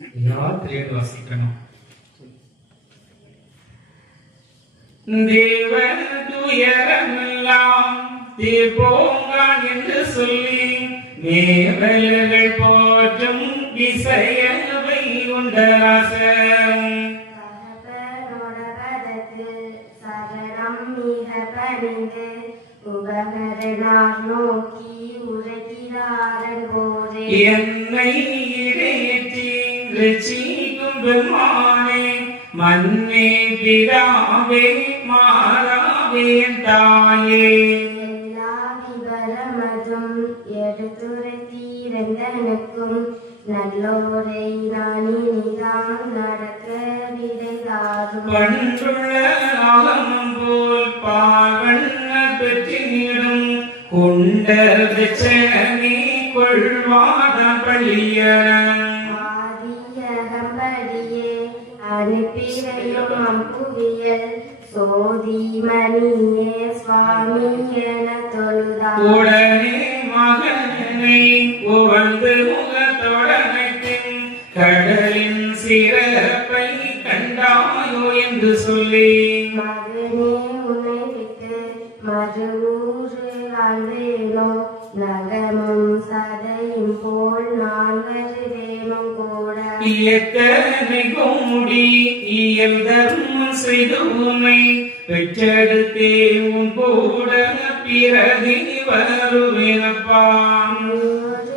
எல்லாத்திலையும் வாசிக்கணும். தேவன் துயரமெல்லாம் தீர்ப்போங்கான் என்று சொல்லி மேவல்கள் போற்றும் விசையவை உண்டராசம் சரணம் மிக பணிந்து உபகரணார் நோக்கி உரைக்கிறாரன் போதே என்னை இடையேற்றி ரட்சிக்கும் பெருமானே மன்னே பிதாவே மாறாவே தாயே எல்லா விபரமதும் எடுத்துரைத்தீரந்தனுக்கும் நல்லோரை நான் இனிதான் நடக்க விடைதாரும் பண்டுள்ள ஆலமம் போல் பாவண்ண பெற்றிடும் கொண்டர் வெச்சனே கொள்வாத பள்ளியன ஆதியகம்படியே அனுப்பிவையும் அம்புவியல் சோதி மணியே சுவாமி என தொழுதார் உடனே மகனை உவந்து முகத்தொடனைக்கும் கடலின் சிறப்பை கண்டாயோ என்று சொல்லி மகனே உன்னை விட்டு மறுவூறு வாழ்வேனோ நகமும் சதையும் போல் நான் வருவேனும் கூட எத்தனை கோடி இயல் தர்மம் செய்து உமை பெற்றெடுத்தே உன் கூட பிறகு வருவேனப்பான் ஒருவர்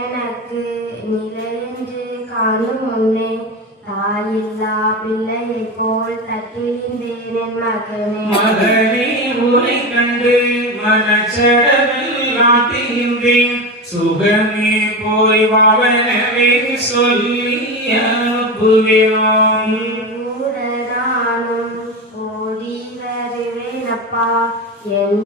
எனக்கு நிலையென்று காணும் முன்னே தாயில்லா பிள்ளையை போல் தட்டிழிந்தேன் என் மகனே மகனே உரை கண்டு மனச்சடவில் நாட்டுகின்றேன் சுகமே போய் வாவனவே சொல்லி அனுப்புகிறோம் கூட நானும் ஓடி வருவேனப்பா என்